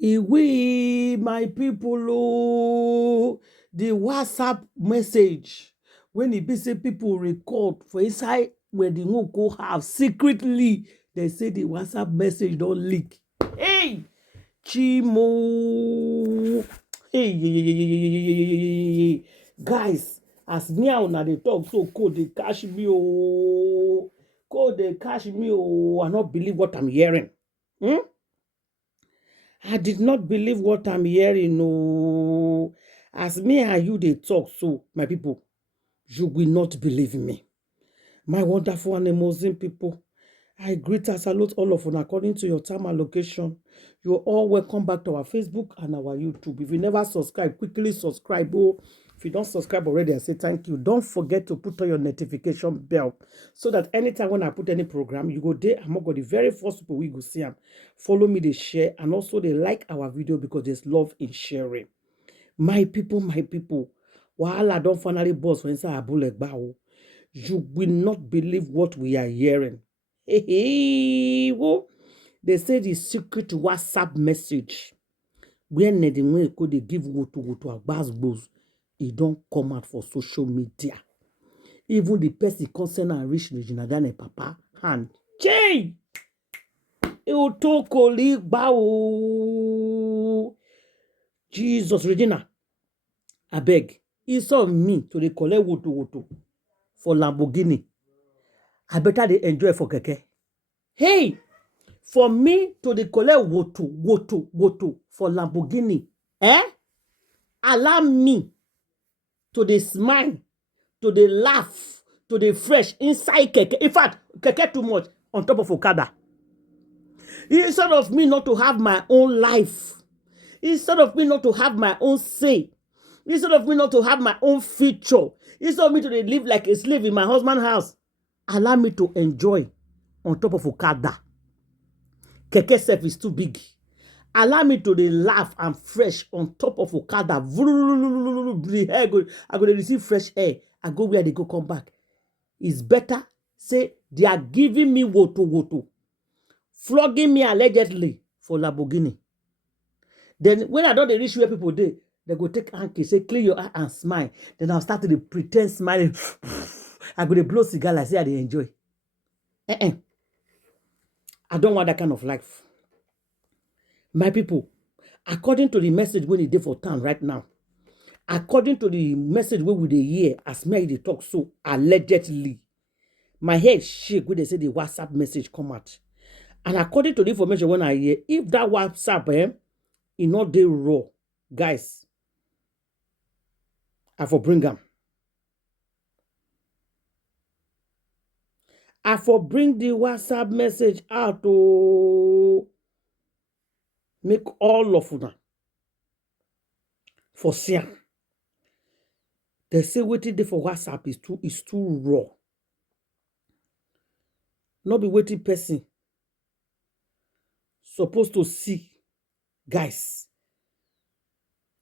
We, my people, oh, the WhatsApp message when it be say people record for inside where the Nwoko have secretly, they say the WhatsApp message don't leak. Hey, Chimo. Hey, guys, as me and una dey talk, so code dey catch me, oh, code dey catch me, oh. I not believe what I'm hearing. I did not believe what I'm hearing. No, as me and you they talk, so my people, you will not believe me. My wonderful and amazing people, I greet and salute all of you according to your time and location. You're all welcome back to our Facebook and our YouTube. If you never subscribe, quickly subscribe. Oh, if you don't subscribe already, I say thank you. Don't forget to put on your notification bell so that anytime when I put any program, you go there. I'm going the very first people we go see them. Follow me, they share, and also they like our video because there's love in sharing. My people, wahala don't finally boss for inside Abulek Bao. You will not believe what we are hearing. Hey, whoa. They say the secret WhatsApp message where Nwoko they give woto agbazgbos, it don't come out for social media. Even the person concerned and reach Regina than papa hand. Jay! Etiko bao. Jesus, Regina, I beg. It's on me to dey collect woto for Lamborghini. I better they enjoy for keke. Hey, for me to dey collect woto for Lamborghini, allow me to dey smile, to dey laugh, to dey fresh inside keke. In fact, keke too much on top of Okada. Instead of me not to have my own life, instead of me not to have my own say, instead of me not to have my own future, instead of me to live like a slave in my husband's house, allow me to enjoy on top of Okada. Keke self is too big. Allow me to laugh and fresh on top of Okada. I go receive fresh air. I go where they go come back. It's better say they are giving me woto, flogging me allegedly for Lamborghini. Then when I don't reach where people they go take hanky, say clear your eye and smile. Then I'll start to pretend smiling. I go to blow cigar like say I enjoy. I don't want that kind of life. My people, according to the message when it did for town right now, according to the message where we hear as me they talk so allegedly, my head shake when they say the WhatsApp message come out. And according to the information when I hear, if that WhatsApp it not dey raw, guys, I for bring them. I for bring the WhatsApp message out to make all of una for see. They say waiting there for WhatsApp is too raw. Not be waiting person supposed to see. Guys,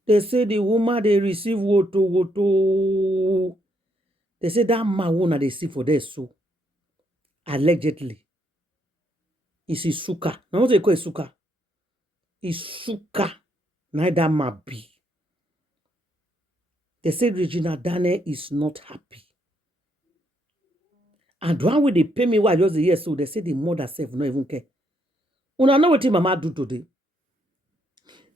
they say the woman they receive woto. They say that man won't they see for their so allegedly. It's Isuka. Now what they call Isuka? Isuka. Neither man be. They say Regina Dane is not happy. And one way they pay me why just the year so they say the mother self not even care. Una know what mama do today.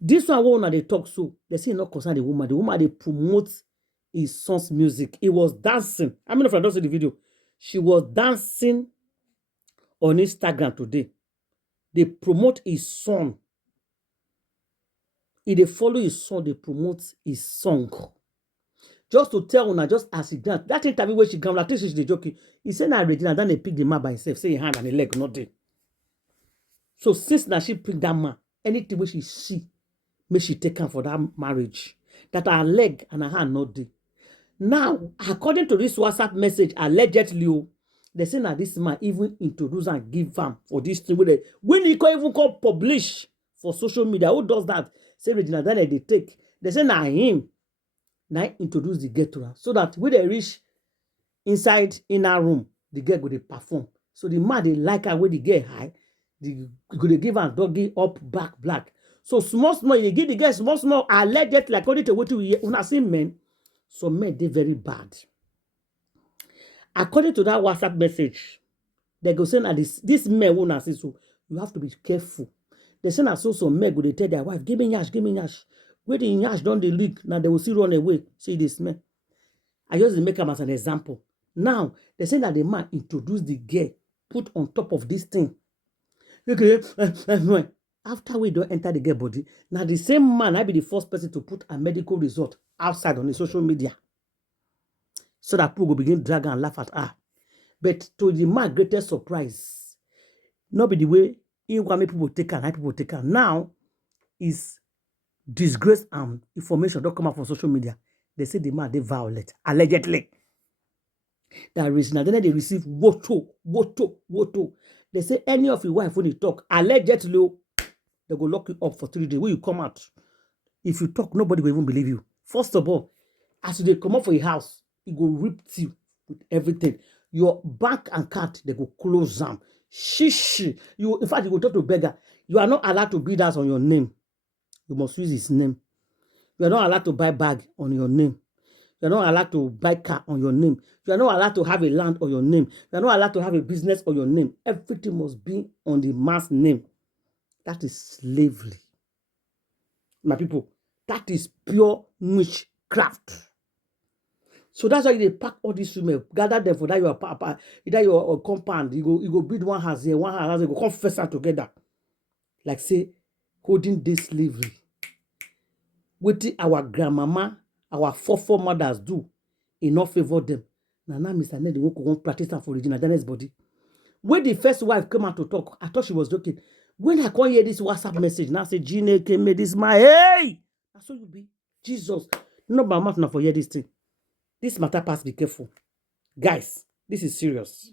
This one they talk so they say not concern the woman. The woman they promote his son's music. He was dancing. I mean, if I don't see the video, she was dancing on Instagram today. They promote his son. If they follow his son, they promote his song. Just to tell una, just as he dance. That interview where she come, like this is the joking. He said now Regina, then they pick the man by himself, say hand and a leg, not there. So since now she pick that man, anything where she see, may she take him for that marriage. That her leg and her hand not there. Now, according to this WhatsApp message, allegedly, they say that this man even introduce and give him for this thing. When he can even call publish for social media, who does that? Say Regina, then they take. They say now him. Now introduce the girl to her. So that when they reach inside inner room, the girl go they perform. So the man they like her when the girl high, they go they give her doggy up back black. So small, you give the guy small, allegedly, according to what we when I see men, some men they very bad. According to that WhatsApp message, they go saying that this men won't assist, so you have to be careful. They say that so some men go they tell their wife, give me yash, give me yash. Where the yash don't they leak, now they will still run away. See this man. I just make him as an example. Now they say that the man introduced the girl, put on top of this thing. Okay, after we don't enter the girl body, now the same man I be the first person to put a medical result outside on the social media, so that people will begin drag and laugh at her. But to the man's greatest surprise, not be the way in what people take her, people take her. Now is disgrace and information don't come out from social media. They say the man they violate allegedly. That regina, then they receive woto. They say any of your wife when you talk allegedly, they go lock you up for 3 days. When you come out, if you talk, nobody will even believe you. First of all, as they come up for your house, it go rip you with everything. Your bank and card, they go close them. Shishi. You, in fact, you go talk to beggar. You are not allowed to build house on your name. You must use his name. You are not allowed to buy bag on your name. You are not allowed to buy car on your name. You are not allowed to have a land on your name. You are not allowed to have a business on your name. Everything must be on the man's name. That is slavery. My people, that is pure witchcraft. So that's why they pack all these women, gather them for that your papa, either your compound. You go build one house here, one house, you go confess her together. Like say, holding this slavery. What our grandmama, our foremothers do, enough favor them. Now Mr. Ned won't practice that for Regina Daniel's body. When the first wife came out to talk, I thought she was joking. When I can't hear this WhatsApp message, now say, Gina came made this my hey. That's what you be. Jesus. No, my mouth not for hear this thing. This matter pass, be careful. Guys, this is serious.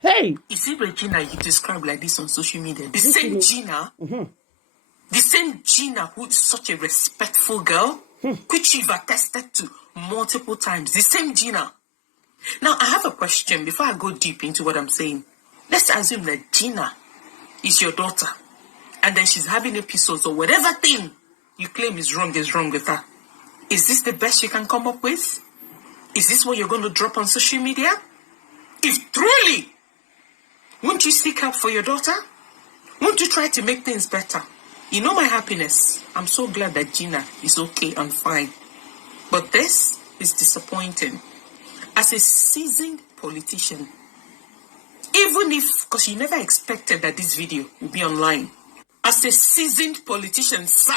Hey! Is it Regina you describe like this on social media? The same Gina? The same Gina who is such a respectful girl, which you've attested to multiple times. The same Gina. Now, I have a question before I go deep into what I'm saying. Let's assume that Gina is your daughter, and then she's having episodes or whatever thing you claim is wrong with her. Is this the best you can come up with? Is this what you're going to drop on social media? If truly, won't you seek help for your daughter? Won't you try to make things better? You know my happiness. I'm so glad that Gina is okay and fine. But this is disappointing. As a seasoned politician, even if, because you never expected that this video would be online. As a seasoned politician, sir,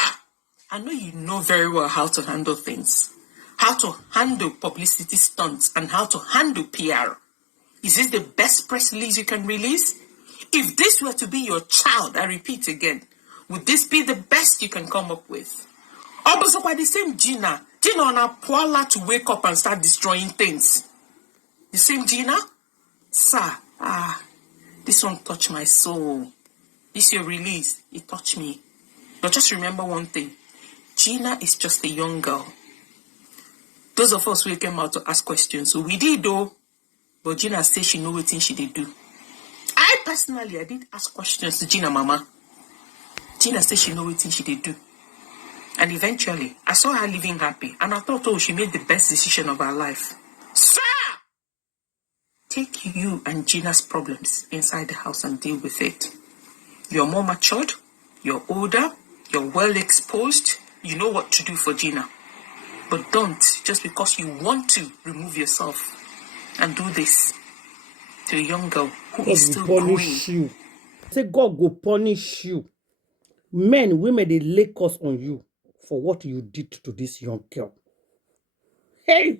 I know you know very well how to handle things. How to handle publicity stunts and how to handle PR. Is this the best press release you can release? If this were to be your child, I repeat again, would this be the best you can come up with? Also, by the same Gina on a poala to wake up and start destroying things. The same Gina? Sir, this one touched my soul. This your release, it touched me. But just remember one thing. Gina is just a young girl. Those of us who came out to ask questions, so we did though. But Gina says she know what thing she did do. I did ask questions to Gina mama. Gina says she know what thing she did do. And eventually, I saw her living happy. And I thought, oh, she made the best decision of her life. Sir! Take you and Gina's problems inside the house and deal with it. You're more matured. You're older. You're well exposed. You know what to do for Gina. But don't, just because you want to, remove yourself and do this to a young girl who is still punish growing. You. Say God go punish you. Men, women, they lay curse on you for what you did to this young girl. Hey!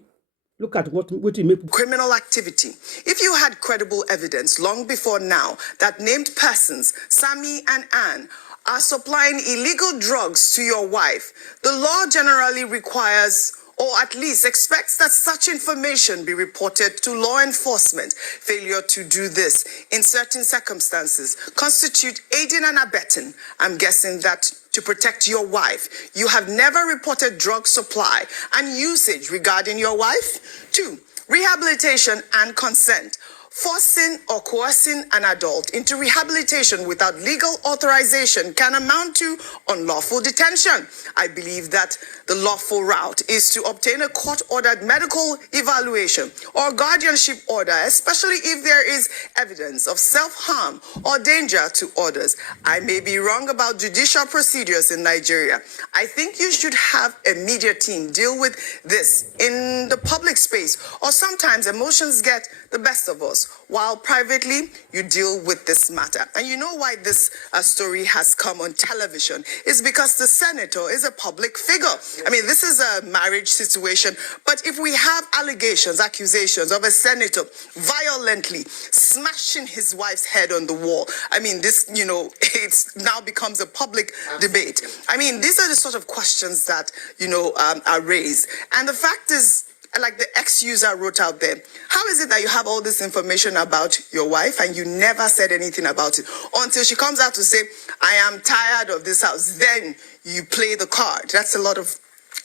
Look at what you make. Criminal activity. If you had credible evidence long before now that named persons, Sammy and Ann, are supplying illegal drugs to your wife, the law generally requires or at least expects that such information be reported to law enforcement. Failure to do this in certain circumstances constitute aiding and abetting. I'm guessing that to protect your wife, you have never reported drug supply and usage regarding your wife. 2, rehabilitation and consent. Forcing or coercing an adult into rehabilitation without legal authorization can amount to unlawful detention. I believe that the lawful route is to obtain a court-ordered medical evaluation or guardianship order, especially if there is evidence of self-harm or danger to others. I may be wrong about judicial procedures in Nigeria. I think you should have a media team deal with this in the public space, or sometimes emotions get the best of us, while privately you deal with this matter. And you know why this story has come on television? It's because the senator is a public figure. I mean, this is a marriage situation, but if we have allegations, accusations of a senator violently smashing his wife's head on the wall, I mean, this, you know, it now becomes a public debate. I mean, these are the sort of questions that, you know, are raised. And the fact is, like the ex-user wrote out there, how is it that you have all this information about your wife and you never said anything about it until she comes out to say, I am tired of this house? Then you play the card. That's a lot of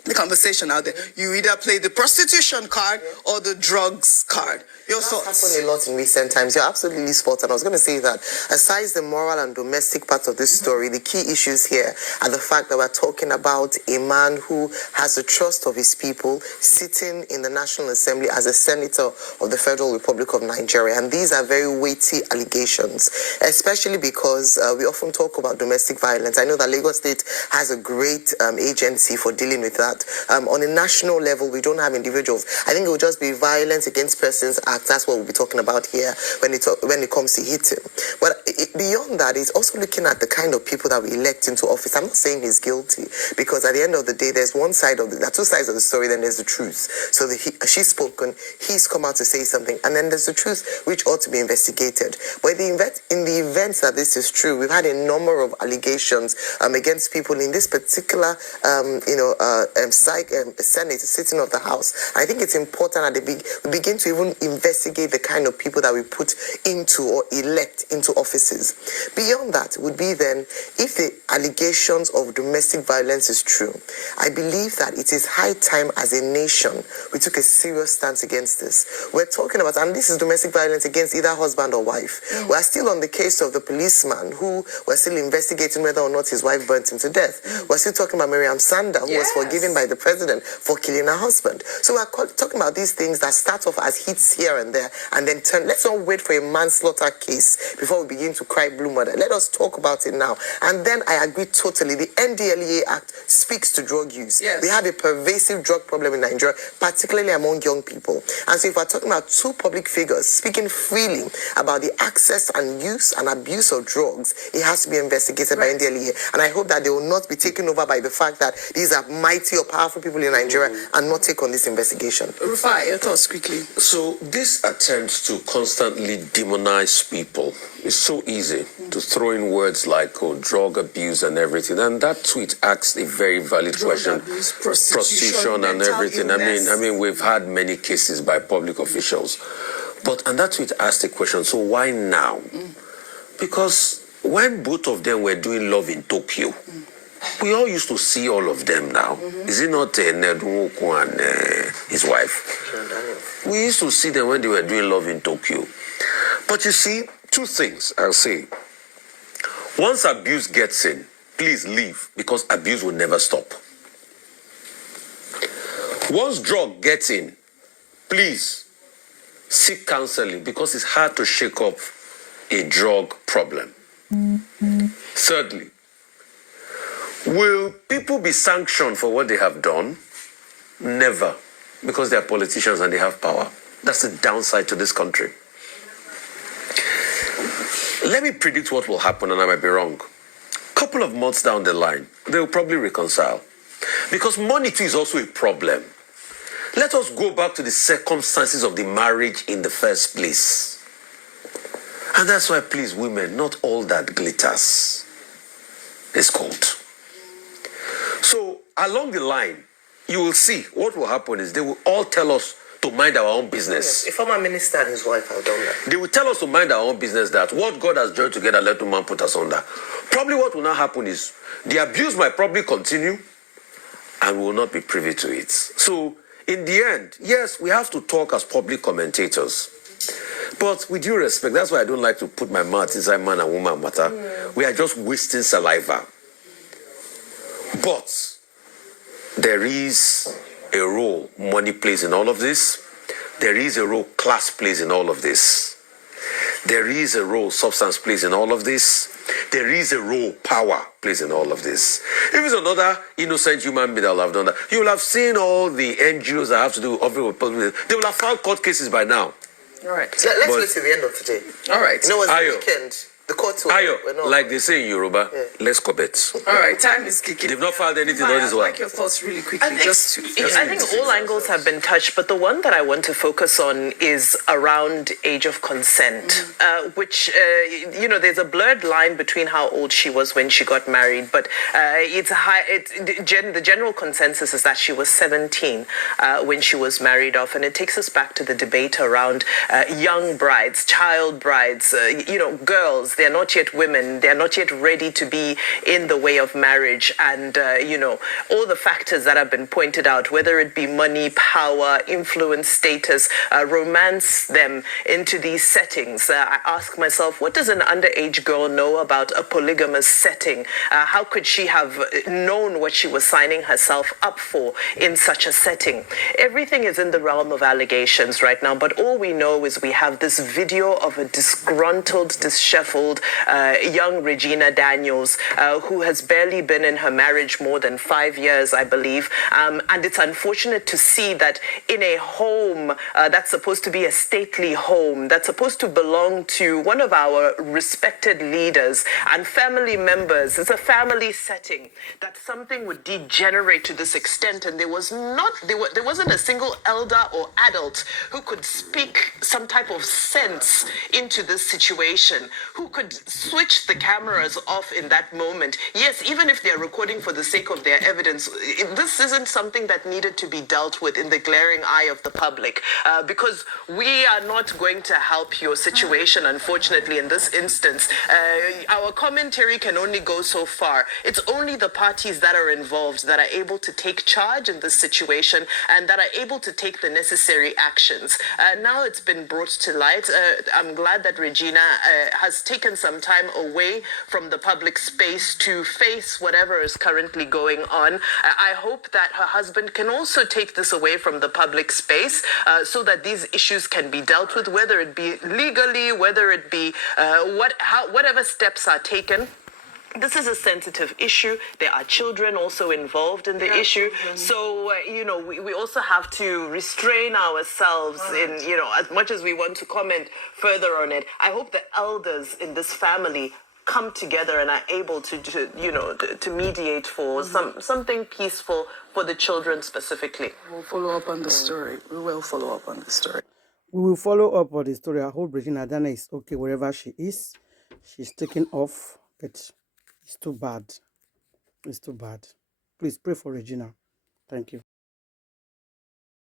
the conversation out there. You either play the prostitution card or the drugs card. Your thoughts? That's happened a lot in recent times. You're absolutely spot on. I was going to say that aside the moral and domestic part of this story, the key issues here are the fact that we're talking about a man who has the trust of his people sitting in the National Assembly as a senator of the Federal Republic of Nigeria. And these are very weighty allegations, especially because we often talk about domestic violence. I know that Lagos State has a great agency for dealing with that. On a national level, we don't have individuals. I think it will just be Violence Against Persons Act. That's what we'll be talking about here when it comes to hitting. But beyond that, it's also looking at the kind of people that we elect into office. I'm not saying he's guilty, because at the end of the day, there's one side of there are two sides of the story, then there's the truth. So she's spoken, he's come out to say something, and then there's the truth, which ought to be investigated. But in the events that this is true, we've had a number of allegations against people in this particular, Senate sitting of the House. I think it's important that we begin to even investigate the kind of people that we put into or elect into offices. Beyond that would be then, if the allegations of domestic violence is true, I believe that it is high time as a nation we took a serious stance against this. We're talking about, and this is domestic violence against either husband or wife. We're still on the case of the policeman who we're still investigating whether or not his wife burnt him to death. We're still talking about Miriam Sanda, who was forgiven by the president for killing her husband. So we're talking about these things that start off as hits here and there, and then turn. Let's not wait for a manslaughter case before we begin to cry blue murder. Let us talk about it now. And then I agree totally. The NDLEA Act speaks to drug use. Yes. We have a pervasive drug problem in Nigeria, particularly among young people. And so if we're talking about two public figures speaking freely about the access and use and abuse of drugs, it has to be investigated by NDLEA. And I hope that they will not be taken over by the fact that these are mighty or powerful people in Nigeria and not take on this investigation. Rufai, your thoughts quickly. So this attempt to constantly demonize people is so easy to throw in words like drug abuse and everything. And that tweet asked a very valid question. Abuse, prostitution and everything. I mean, we've had many cases by public officials. And that tweet asked a question, so why now? Because when both of them were doing love in Tokyo, we all used to see all of them now. Is it not Nwoko and his wife? We used to see them when they were doing love in Tokyo. But you see, two things I'll say. Once abuse gets in, please leave, because abuse will never stop. Once drug gets in, please seek counseling, because it's hard to shake off a drug problem. Thirdly, will people be sanctioned for what they have done? Never, because they are politicians and they have power. That's the downside to this country. Let me predict what will happen, and I might be wrong. A couple of months down the line, they will probably reconcile. Because money too is also a problem. Let us go back to the circumstances of the marriage in the first place. And that's why, please, women, not all that glitters is gold. So, along the line, you will see what will happen is they will all tell us to mind our own business. Yes, a former minister and his wife have done that. They will tell us to mind our own business, that what God has joined together, let no man put us under. Probably what will now happen is the abuse might probably continue and we will not be privy to it. So, in the end, yes, we have to talk as public commentators. But with due respect, that's why I don't like to put my mouth inside man and woman matter. We are just wasting saliva. But there is a role money plays in all of this. There is a role class plays in all of this. There is a role substance plays in all of this. There is a role power plays in all of this. If it's another innocent human being that will have done that, you will have seen all the NGOs that have to do with public. They will have filed court cases by now. All right. Let's wait till the end of today. All right. You know what's the weekend? The courts will... like they say in Yoruba, let's commit. All right, time is kicking. They've not filed anything on this one. Like your thoughts really quickly. I think all angles have been touched, but the one that I want to focus on is around age of consent, which, there's a blurred line between how old she was when she got married, but the general consensus is that she was 17 when she was married off, and it takes us back to the debate around young brides, child brides, girls. They're not yet women. They're not yet ready to be in the way of marriage. And, all the factors that have been pointed out, whether it be money, power, influence, status, romance them into these settings. I ask myself, what does an underage girl know about a polygamous setting? How could she have known what she was signing herself up for in such a setting? Everything is in the realm of allegations right now, but all we know is we have this video of a disgruntled, disheveled young Regina Daniels, who has barely been in her marriage more than 5 years, I believe. And it's unfortunate to see that in a home that's supposed to be a stately home, that's supposed to belong to one of our respected leaders and family members. It's a family setting, that something would degenerate to this extent, and there wasn't a single elder or adult who could speak some type of sense into this situation, who could switch the cameras off in that moment. Yes, even if they're recording for the sake of their evidence, this isn't something that needed to be dealt with in the glaring eye of the public, because we are not going to help your situation, unfortunately, in this instance. Our commentary can only go so far. It's only the parties that are involved that are able to take charge in this situation and that are able to take the necessary actions. Now it's been brought to light. I'm glad that Regina has taken some time away from the public space to face whatever is currently going on. I hope that her husband can also take this away from the public space so that these issues can be dealt with, whether it be legally, whether it be whatever steps are taken. This is a sensitive issue. There are children also involved in the issue. So, we also have to restrain ourselves in, as much as we want to comment further on it. I hope the elders in this family come together and are able to mediate for something peaceful for the children specifically. We'll follow up on the story. We will follow up on the story. We will follow up on the story. I hope Regina Dana is okay wherever she is. She's taking off, but it's too bad. It's too bad. Please pray for Regina. Thank you.